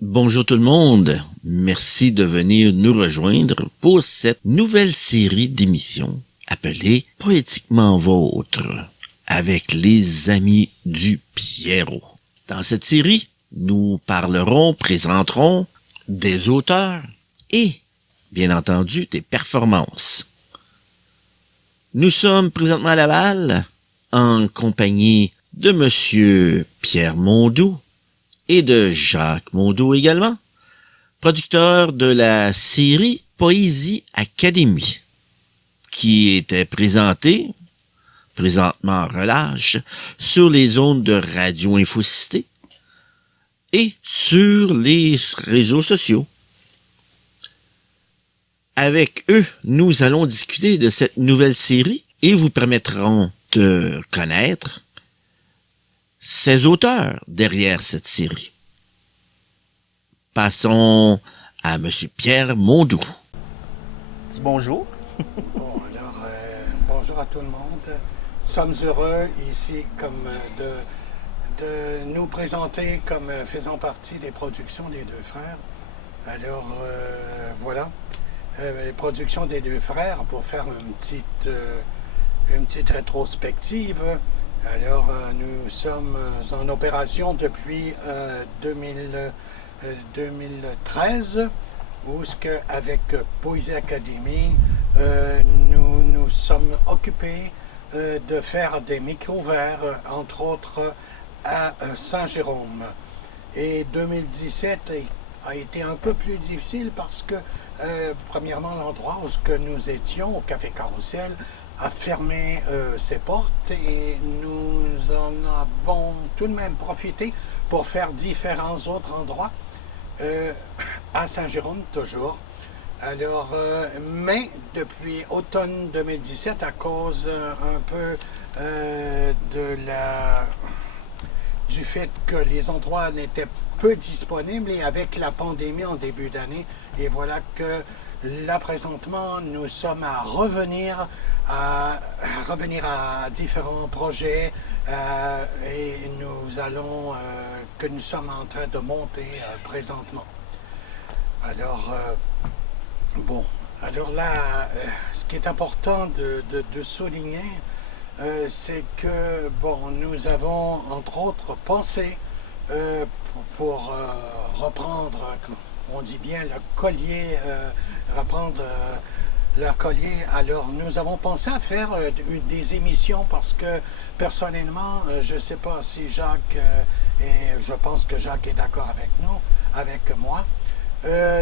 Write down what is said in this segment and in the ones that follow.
Bonjour tout le monde, merci de venir nous rejoindre pour cette nouvelle série d'émissions appelée Poétiquement Vôtre avec les amis du Pierrot. Dans cette série, nous présenterons des auteurs et, bien entendu, des performances. Nous sommes présentement à Laval en compagnie de Monsieur Pierre Mondeau et de Jacques Mondeau également, producteur de la série Poésie Académie, qui était présentement relâche, sur les ondes de Radio Infocité et sur les réseaux sociaux. Avec eux, nous allons discuter de cette nouvelle série et vous permettrons de connaître ces auteurs derrière cette série. Passons à Monsieur Pierre Mondeau. Bonjour. Bon, alors, bonjour à tout le monde. Nous sommes heureux ici de nous présenter comme faisant partie des productions des deux frères. Alors, voilà, les productions des deux frères pour faire une petite rétrospective. Alors, nous sommes en opération depuis 2013, où avec Poésie Académie, nous nous sommes occupés de faire des micro-vers, entre autres à Saint-Jérôme. Et 2017 a été un peu plus difficile parce que, premièrement, l'endroit où nous étions, au Café Carrousel, a fermé ses portes et nous en avons tout de même profité pour faire différents autres endroits, à Saint-Jérôme toujours. Alors, mais depuis automne 2017, à cause un peu du fait que les endroits n'étaient peu disponibles et avec la pandémie en début d'année, et voilà que là présentement nous sommes à revenir à différents projets et que nous sommes en train de monter présentement. Alors, bon, alors là, ce qui est important de souligner, c'est que, bon, nous avons, entre autres, pensé, pour reprendre, on dit bien, le collier, reprendre le collier. Alors, nous avons pensé à faire des émissions parce que, personnellement, je ne sais pas si Jacques, et je pense que Jacques est d'accord avec moi,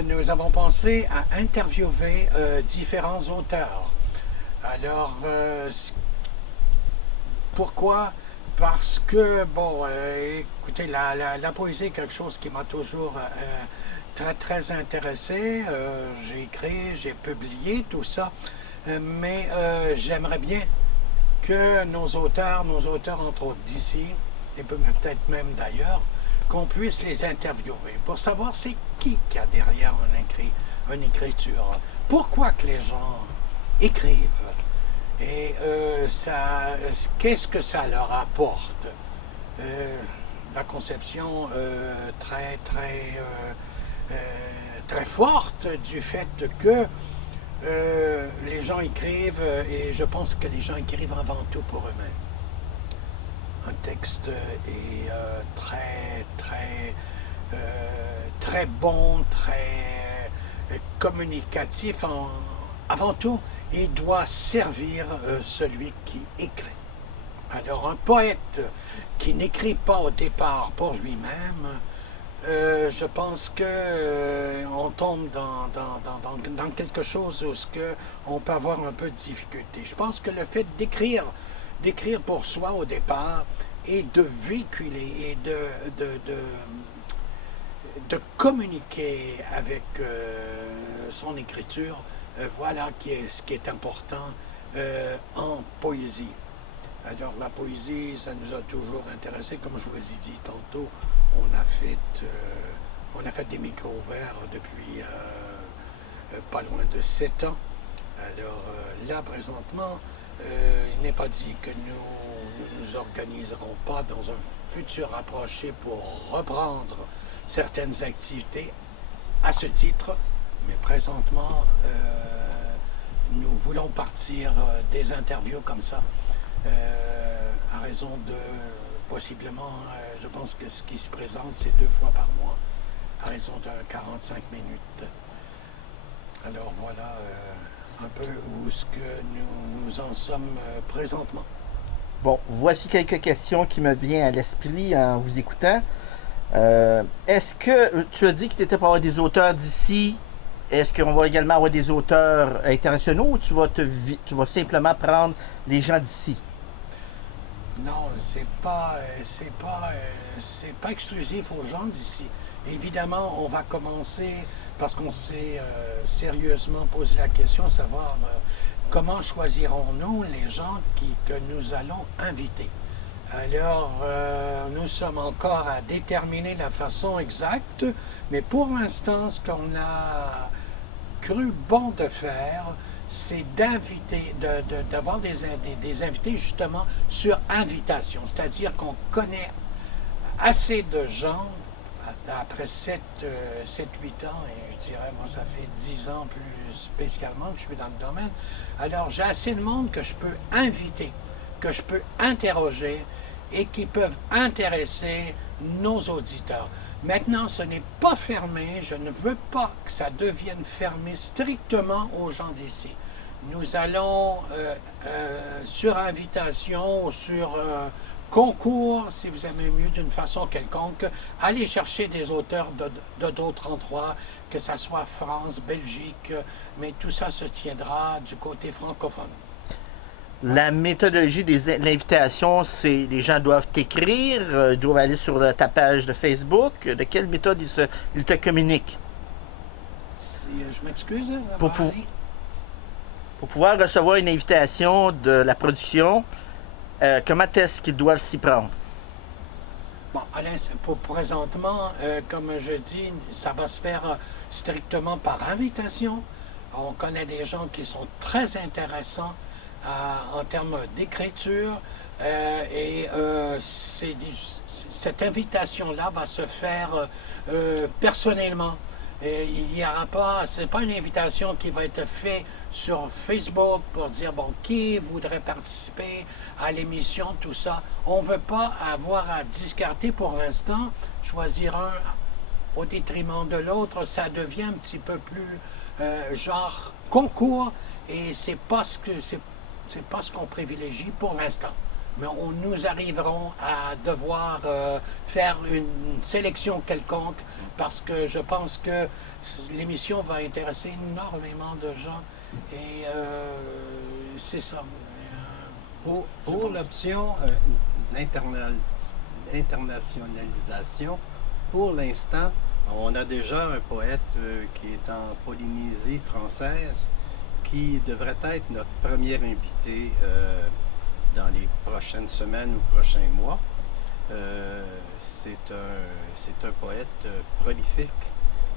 nous avons pensé à interviewer différents auteurs. Alors, pourquoi? Parce que, bon, écoutez, la poésie est quelque chose qui m'a toujours très, très intéressé. J'ai écrit, j'ai publié tout ça, mais j'aimerais bien que nos auteurs entre autres d'ici, et peut-être même d'ailleurs, qu'on puisse les interviewer pour savoir c'est qui a derrière une écriture. Pourquoi que les gens écrivent et qu'est-ce que ça leur apporte. La conception très, très, très forte du fait que les gens écrivent, et je pense que les gens écrivent avant tout pour eux-mêmes. Un texte est très, très, très bon, très communicatif. Avant tout, il doit servir celui qui écrit. Alors, un poète qui n'écrit pas au départ pour lui-même, je pense que on tombe dans quelque chose où on peut avoir un peu de difficulté. Je pense que le fait d'écrire pour soi au départ et de véhiculer et de communiquer avec son écriture, voilà ce qui est important en poésie. Alors la poésie, ça nous a toujours intéressé, comme je vous ai dit tantôt, on a fait des micros ouverts depuis pas loin de 7 ans. Alors là, présentement, il n'est pas dit que nous nous organiserons pas dans un futur rapproché pour reprendre certaines activités à ce titre, mais présentement, nous voulons partir des interviews comme ça, à raison de possiblement, je pense que ce qui se présente, c'est 2 fois par mois, à raison de 45 minutes. Alors voilà un peu où ce que nous en sommes présentement. Bon, voici quelques questions qui me viennent à l'esprit en vous écoutant. Est-ce que tu as dit que tu étais pour avoir des auteurs d'ici? Est-ce qu'on va également avoir des auteurs internationaux ou tu vas simplement prendre les gens d'ici? Non, c'est pas exclusif aux gens d'ici. Évidemment, on va commencer parce qu'on s'est sérieusement posé la question, savoir comment choisirons-nous les gens que nous allons inviter. Alors, nous sommes encore à déterminer la façon exacte, mais pour l'instant, ce qu'on a cru bon de faire, c'est d'inviter, d'avoir des invités justement sur invitation. C'est-à-dire qu'on connaît assez de gens, après 7-8 ans, et je dirais, moi, ça fait 10 ans plus spécialement que je suis dans le domaine. Alors, j'ai assez de monde que je peux inviter, que je peux interroger et qui peuvent intéresser nos auditeurs. Maintenant, ce n'est pas fermé. Je ne veux pas que ça devienne fermé strictement aux gens d'ici. Nous allons, sur invitation, sur concours, si vous aimez mieux d'une façon quelconque, aller chercher des auteurs de d'autres endroits, que ce soit France, Belgique, mais tout ça se tiendra du côté francophone. La méthodologie de l'invitation, c'est les gens doivent t'écrire, ils doivent aller sur ta page de Facebook. De quelle méthode ils te communiquent? Je m'excuse. Pour pouvoir recevoir une invitation de la production, comment est-ce qu'ils doivent s'y prendre? Bon, Alain, pour présentement, comme je dis, ça va se faire strictement par invitation. On connaît des gens qui sont très intéressants en termes d'écriture et cette invitation-là va se faire personnellement. Et il n'y aura pas, c'est pas une invitation qui va être faite sur Facebook pour dire, bon, qui voudrait participer à l'émission, tout ça. On ne veut pas avoir à discarter pour l'instant, choisir un au détriment de l'autre. Ça devient un petit peu plus genre concours et c'est pas ce qu'on privilégie pour l'instant. Mais nous arriverons à devoir faire une sélection quelconque parce que je pense que l'émission va intéresser énormément de gens et c'est ça. Pour l'option internationalisation, pour l'instant, on a déjà un poète qui est en Polynésie française qui devrait être notre premier invité dans les prochaines semaines ou prochains mois. C'est un poète prolifique.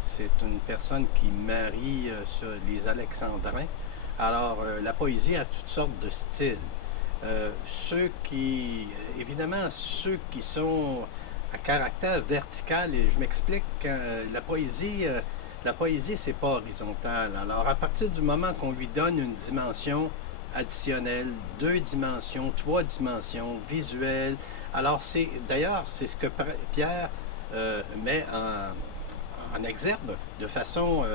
C'est une personne qui marie sur les alexandrins. Alors, la poésie a toutes sortes de styles. Évidemment, ceux qui sont à caractère vertical, et je m'explique, la poésie, c'est pas horizontal. Alors, à partir du moment qu'on lui donne une dimension additionnelle, 2 dimensions, 3 dimensions, visuelle. Alors, d'ailleurs, c'est ce que Pierre met en exergue de façon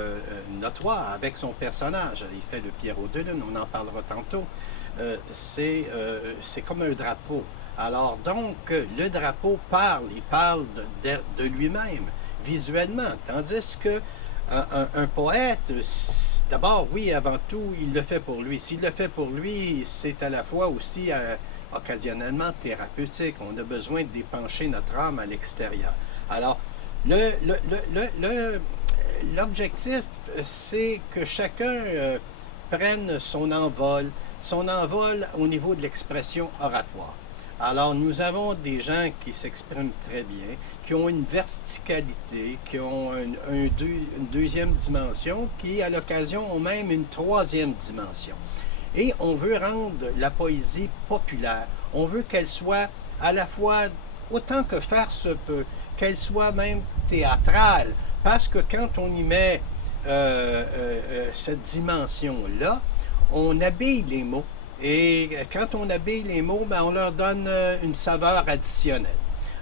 notoire avec son personnage. Il fait le Pierrot de Lune, on en parlera tantôt. C'est comme un drapeau. Alors, donc, le drapeau il parle de lui-même, visuellement, tandis que un poète, d'abord, oui, avant tout, il le fait pour lui. S'il le fait pour lui, c'est à la fois aussi, occasionnellement thérapeutique. On a besoin de dépencher notre âme à l'extérieur. Alors, l'objectif, c'est que chacun prenne son envol au niveau de l'expression oratoire. Alors, nous avons des gens qui s'expriment très bien, qui ont une verticalité, qui ont une deuxième dimension, qui, à l'occasion, ont même une troisième dimension. Et on veut rendre la poésie populaire. On veut qu'elle soit à la fois, autant que faire se peut, qu'elle soit même théâtrale, parce que quand on y met cette dimension-là, on habille les mots. Et quand on habille les mots, ben, on leur donne une saveur additionnelle.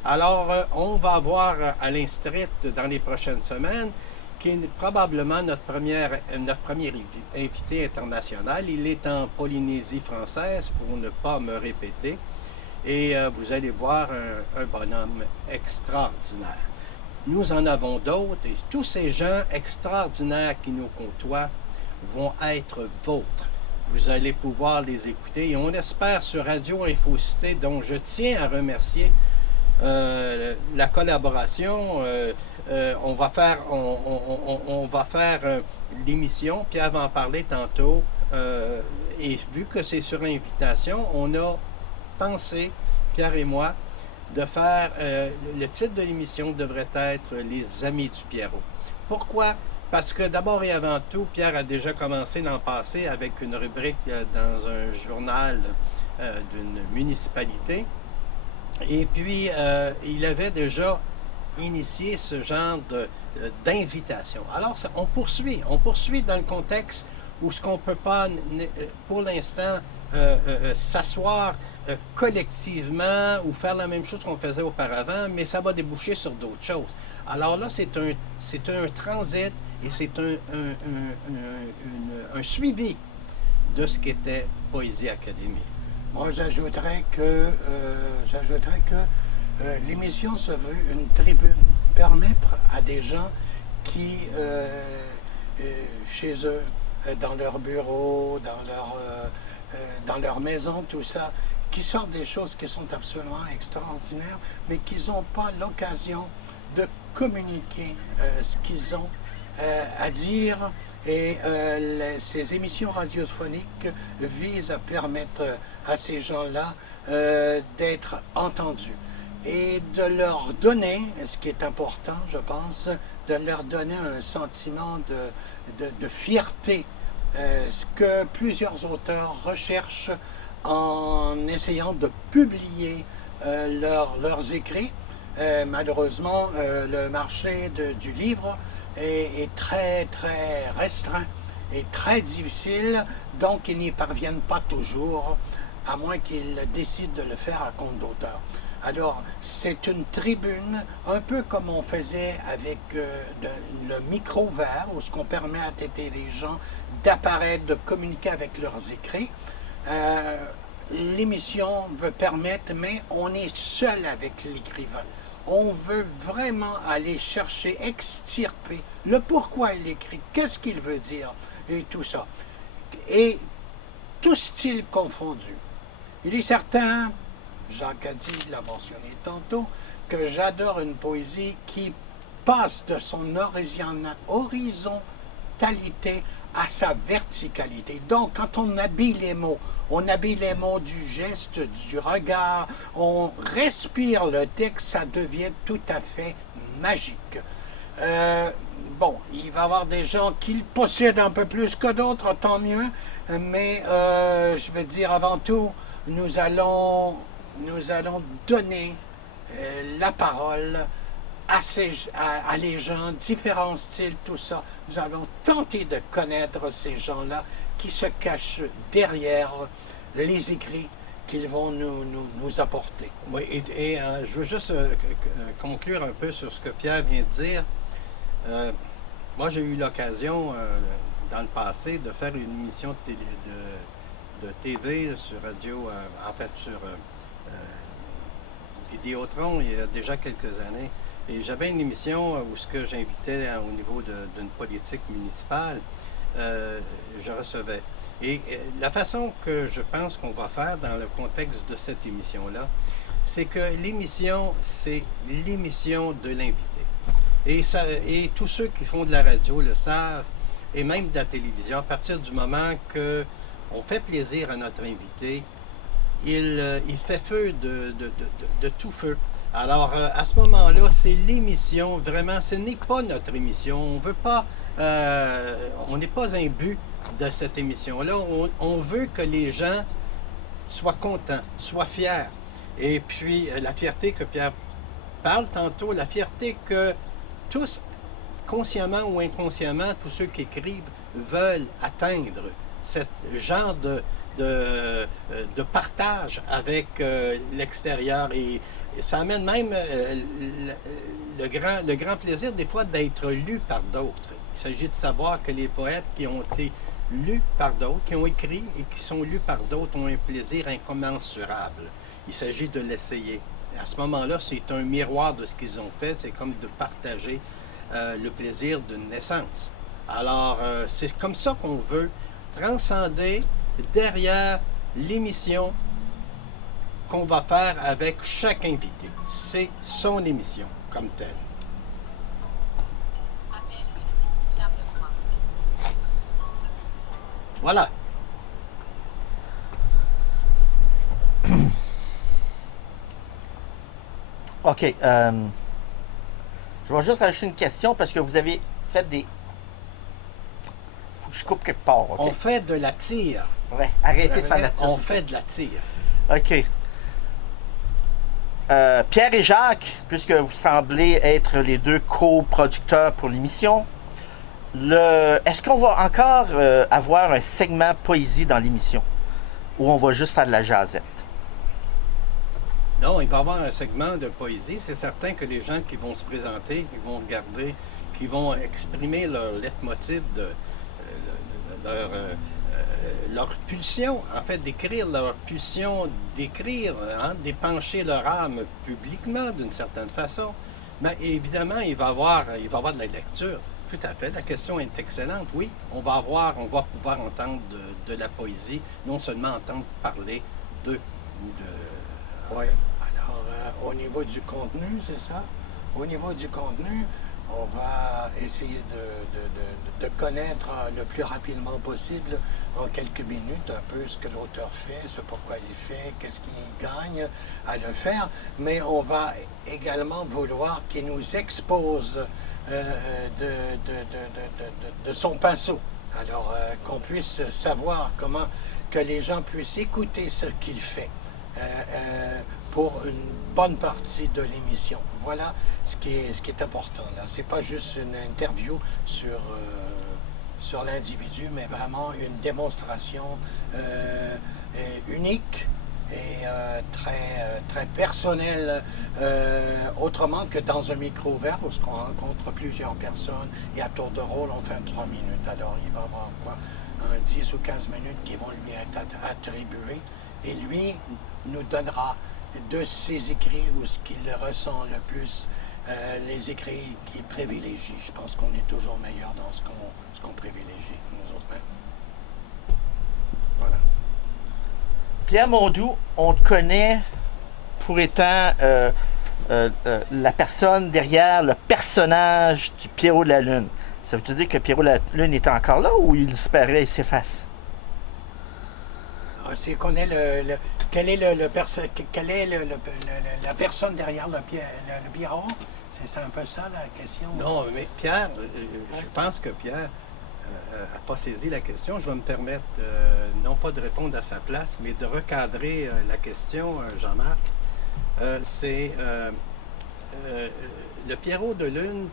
Alors, on va avoir à l'Instrit dans les prochaines semaines, qui est probablement notre premier invité international. Il est en Polynésie française, pour ne pas me répéter. Et vous allez voir un bonhomme extraordinaire. Nous en avons d'autres, et tous ces gens extraordinaires qui nous côtoient vont être vôtres. Vous allez pouvoir les écouter, et on espère sur Radio Infocité, dont je tiens à remercier la collaboration. On va faire l'émission, Pierre va en parler tantôt, et vu que c'est sur invitation, on a pensé, Pierre et moi, de faire, le titre de l'émission devrait être « Les Amis du Pierrot ». Pourquoi? Parce que d'abord et avant tout, Pierre a déjà commencé l'an passé avec une rubrique dans un journal d'une municipalité. Et puis, il avait déjà initié ce genre d'invitation. Alors, on poursuit dans le contexte où ce qu'on ne peut pas, pour l'instant, s'asseoir collectivement ou faire la même chose qu'on faisait auparavant, mais ça va déboucher sur d'autres choses. Alors là, c'est un transit et c'est un suivi de ce qu'était Poésie Académie. Moi, j'ajouterais que l'émission se veut une tribune, permettre à des gens qui, chez eux, dans leur bureau, dans leur maison, tout ça, qui sortent des choses qui sont absolument extraordinaires, mais qu'ils n'ont pas l'occasion de communiquer ce qu'ils ont à dire. Et ces émissions radiophoniques visent à permettre à ces gens-là d'être entendus et de leur donner, ce qui est important, je pense, de leur donner un sentiment de fierté, ce que plusieurs auteurs recherchent en essayant de publier leurs écrits. Malheureusement, le marché du livre est très, très restreint et très difficile, donc ils n'y parviennent pas toujours, à moins qu'ils décident de le faire à compte d'auteur. Alors, c'est une tribune, un peu comme on faisait avec le micro vert, où ce qu'on permet à les gens d'apparaître, de communiquer avec leurs écrits. L'émission veut permettre, mais on est seul avec l'écrivain. On veut vraiment aller chercher, extirper le pourquoi il écrit, qu'est-ce qu'il veut dire, et tout ça. Et tout style confondu. Il est certain, Jacques a dit, l'a mentionné tantôt, que j'adore une poésie qui passe de son horizontalité à sa verticalité. Donc, quand on habille les mots du geste, du regard, on respire le texte, ça devient tout à fait magique. Bon, il va y avoir des gens qui le possèdent un peu plus que d'autres, tant mieux, mais je veux dire, avant tout, nous allons donner la parole à les gens, différents styles, tout ça. Nous allons tenter de connaître ces gens-là qui se cachent derrière les écrits qu'ils vont nous apporter. Oui, et je veux juste conclure un peu sur ce que Pierre vient de dire. Moi, j'ai eu l'occasion, dans le passé, de faire une émission de TV sur radio, en fait, sur Vidéotron, il y a déjà quelques années. Et j'avais une émission où ce que j'invitais au niveau d'une politique municipale. je recevais. Et la façon que je pense qu'on va faire dans le contexte de cette émission-là, c'est que l'émission, c'est l'émission de l'invité. Et tous ceux qui font de la radio le savent, et même de la télévision, à partir du moment qu'on fait plaisir à notre invité, il fait feu de tout feu. Alors, à ce moment-là, c'est l'émission, vraiment, ce n'est pas notre émission. On veut pas, on n'est pas un but de cette émission-là. On veut que les gens soient contents, soient fiers. Et puis, la fierté que Pierre parle tantôt, la fierté que tous, consciemment ou inconsciemment, tous ceux qui écrivent veulent atteindre ce genre de partage avec l'extérieur. Et ça amène même le grand plaisir des fois d'être lu par d'autres. Il s'agit de savoir que les poètes qui ont été lus par d'autres, qui ont écrit et qui sont lus par d'autres ont un plaisir incommensurable. Il s'agit de l'essayer. À ce moment-là, c'est un miroir de ce qu'ils ont fait. C'est comme de partager le plaisir d'une naissance. Alors, c'est comme ça qu'on veut transcender derrière l'émission qu'on va faire avec chaque invité. C'est son émission comme telle. Voilà. OK. Je vais juste rajouter une question parce que vous avez fait des... Faut que je coupe quelque part. Okay? On fait de la tire. Ouais, arrêtez de faire de la tire. On fait de la tire. OK. Pierre et Jacques, puisque vous semblez être les deux coproducteurs pour l'émission, est-ce qu'on va encore avoir un segment poésie dans l'émission? Ou on va juste faire de la jasette? Non, il va y avoir un segment de poésie. C'est certain que les gens qui vont se présenter, qui vont regarder, qui vont exprimer leur leitmotiv, leur pulsion, en fait, d'écrire leur pulsion, d'écrire, d'épancher leur âme publiquement d'une certaine façon. Mais évidemment, il va y avoir de la lecture. Tout à fait. La question est excellente. Oui, on va pouvoir entendre de la poésie, non seulement entendre parler d'eux ou de... Oui. Alors, au niveau du contenu, c'est ça? Au niveau du contenu, on va essayer de connaître le plus rapidement possible, en quelques minutes, un peu ce que l'auteur fait, ce pourquoi il fait, qu'est-ce qu'il gagne à le faire. Mais on va également vouloir qu'il nous expose de son pinceau. Alors, qu'on puisse savoir comment, que les gens puissent écouter ce qu'il fait. Pour une bonne partie de l'émission. Voilà ce qui est important là. C'est pas juste une interview sur l'individu, mais vraiment une démonstration unique et très personnelle, autrement que dans un micro ouvert où on rencontre plusieurs personnes et à tour de rôle on fait 3 minutes. Alors il va y avoir quoi, un 10 ou 15 minutes qui vont lui être attribuées et lui nous donnera de ses écrits ou ce qu'il ressent le plus, les écrits qu'il privilégie. Je pense qu'on est toujours meilleur dans ce qu'on privilégie, nous autres mêmes. Voilà. Pierre Mondoux, on te connaît pour étant la personne derrière le personnage du Pierrot de la Lune. Ça veut dire que Pierrot de la Lune est encore là ou il disparaît et s'efface? C'est qu'on est quelle est la personne derrière le Pierrot? C'est un peu ça la question? Non, mais Pierre, je pense que Pierre n'a pas saisi la question. Je vais me permettre, non pas de répondre à sa place, mais de recadrer la question, Jean-Marc. C'est le Pierrot de Lune,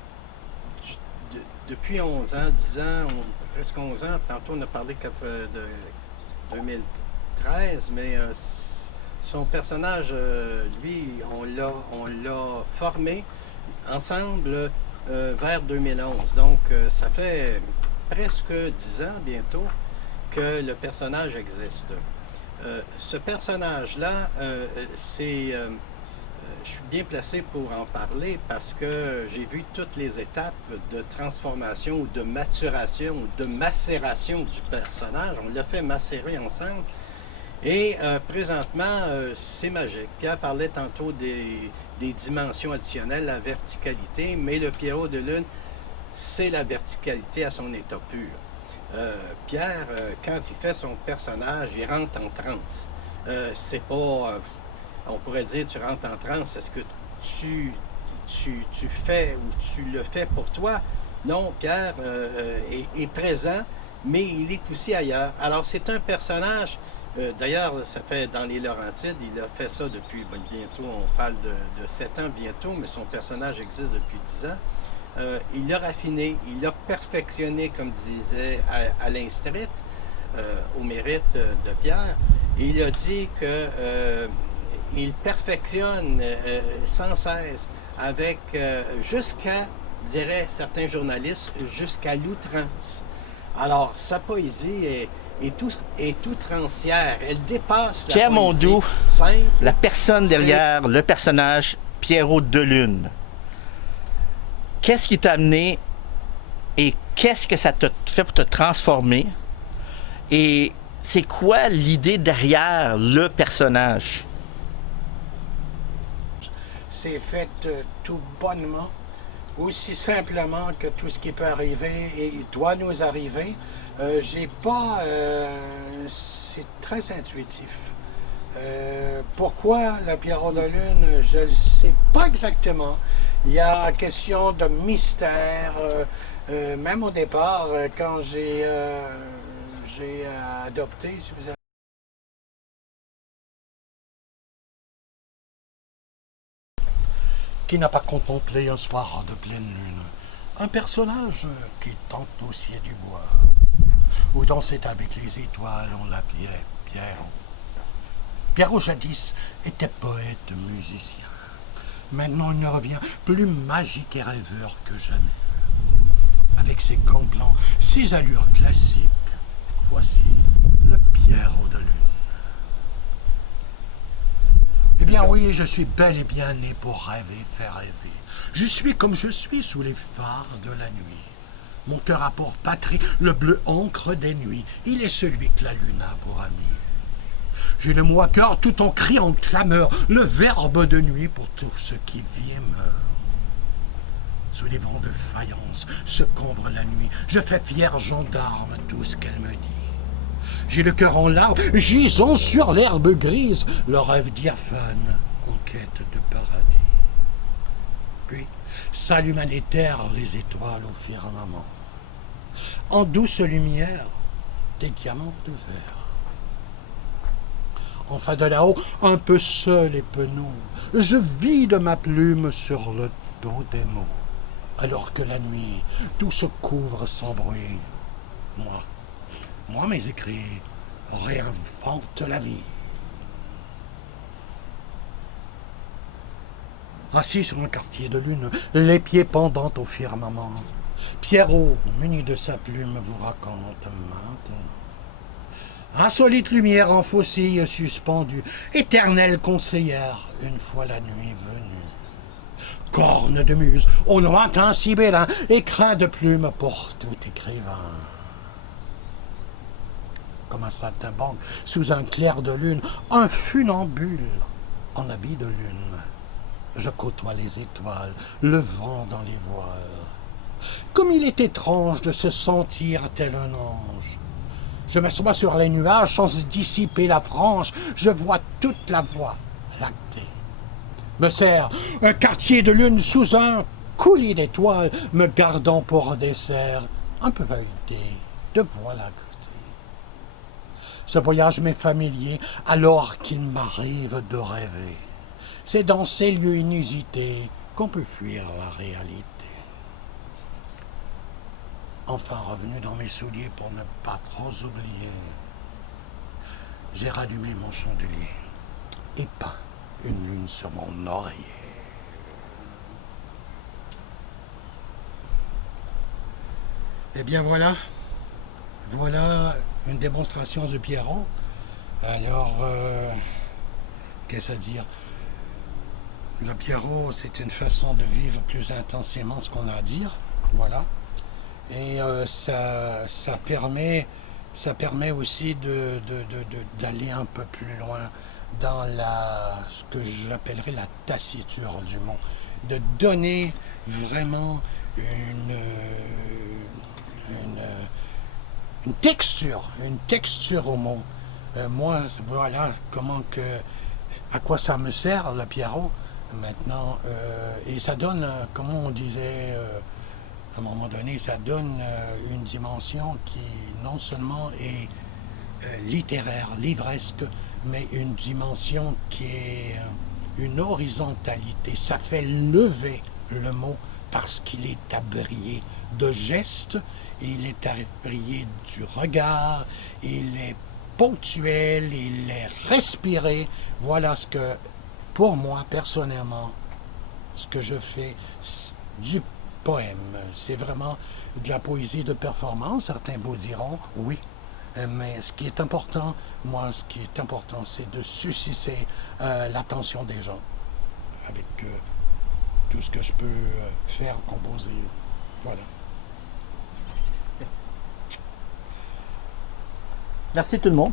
depuis 11 ans, 10 ans, presque 11 ans, tantôt on a parlé de 2013, mais son personnage, lui, on l'a formé ensemble vers 2011. Donc, ça fait presque 10 ans bientôt que le personnage existe. Ce personnage-là, c'est je suis bien placé pour en parler parce que j'ai vu toutes les étapes de transformation ou de maturation ou de macération du personnage. On l'a fait macérer ensemble. Et présentement, c'est magique. Pierre parlait tantôt des dimensions additionnelles, la verticalité, mais le Pierrot de Lune, c'est la verticalité à son état pur. Pierre, quand il fait son personnage, il rentre en transe. C'est pas... on pourrait dire, tu rentres en transe, est-ce que tu fais ou tu le fais pour toi? Non, Pierre est présent, mais il est aussi ailleurs. Alors, c'est un personnage... D'ailleurs, ça fait dans les Laurentides, il a fait ça depuis bientôt, on parle de 7 ans bientôt, mais son personnage existe depuis 10 ans. Il l'a raffiné, il l'a perfectionné, comme disait Alain Stritt, au mérite de Pierre. Et il a dit que il perfectionne sans cesse, avec jusqu'à, diraient certains journalistes, jusqu'à l'outrance. Alors, sa poésie est outrancière. Elle dépasse la Pierre poésie Mondoux, simple. la personne derrière le personnage Pierrot de Lune. Qu'est-ce qui t'a amené et qu'est-ce que ça t'a fait pour te transformer? Et c'est quoi l'idée derrière le personnage? C'est fait tout bonnement, aussi simplement que tout ce qui peut arriver et doit nous arriver. J'ai pas... c'est très intuitif. Pourquoi le Pierrot de Lune, je ne sais pas exactement. Il y a question de mystère. Même au départ, quand j'ai adopté, si vous avez... Qui n'a pas contemplé un soir de pleine lune un personnage qui tente au ciel du bois, ou dansait avec les étoiles, on l'appelait Pierrot. Pierrot jadis était poète, musicien. Maintenant il ne revient plus magique et rêveur que jamais. Avec ses gants blancs, ses allures classiques, voici le Pierrot de Lune. Eh bien oui, je suis bel et bien né pour rêver, faire rêver. Je suis comme je suis sous les phares de la nuit. Mon cœur a pour patrie le bleu encre des nuits. Il est celui que la lune a pour ami. J'ai le moi-cœur tout en cri, en clameur, le verbe de nuit pour tout ce qui vit et meurt. Sous les vents de faïence se cambre la nuit. Je fais fier gendarme tout ce qu'elle me dit. J'ai le cœur en larmes, gisant sur l'herbe grise, le rêve diaphane en quête de paradis. Puis s'allument à l'éther les étoiles au firmament. En douce lumière, des diamants de verre. Enfin de là-haut, un peu seul et penaud, je vide ma plume sur le dos des mots. Alors que la nuit, tout se couvre sans bruit. Moi, mes écrits réinventent la vie. Assis sur un quartier de lune, les pieds pendant au firmament, Pierrot, muni de sa plume, vous raconte maintenant. Insolite lumière en faucille suspendue, éternelle conseillère, une fois la nuit venue. Corne de muse, au lointain sibélin, écrin de plume pour tout écrivain. Comme un saltimbanque sous un clair de lune, un funambule en habit de lune. Je côtoie les étoiles, le vent dans les voiles. Comme il est étrange de se sentir tel un ange. Je m'assois sur les nuages sans dissiper la frange. Je vois toute la voie lactée. Me sert un quartier de lune sous un coulis d'étoiles, me gardant pour dessert un peu feuilleté de voie lactée. Ce voyage m'est familier alors qu'il m'arrive de rêver. C'est dans ces lieux inusités qu'on peut fuir la réalité. Enfin revenu dans mes souliers pour ne pas trop oublier, j'ai rallumé mon chandelier et peint une lune sur mon oreiller. Eh bien voilà une démonstration de Pierrot. Alors, qu'est-ce à dire? le Pierrot, c'est une façon de vivre plus intensément ce qu'on a à dire. Voilà. Et ça permet aussi d'aller un peu plus loin dans ce que j'appellerais la taciture du mot, de donner vraiment une texture au mot. Moi, voilà à quoi ça me sert le Pierrot maintenant, et ça donne, comme on disait à un moment donné, ça donne une dimension qui non seulement est littéraire, livresque, mais une dimension qui est une horizontalité. Ça fait lever le mot parce qu'il est abrié de gestes, il est abrié du regard, il est ponctuel, il est respiré. Voilà ce que, pour moi, personnellement, ce que je fais du poème. C'est vraiment de la poésie de performance. Certains vous diront oui. Mais ce qui est important, c'est de susciter l'attention des gens avec tout ce que je peux faire, composer. Voilà. Merci tout le monde.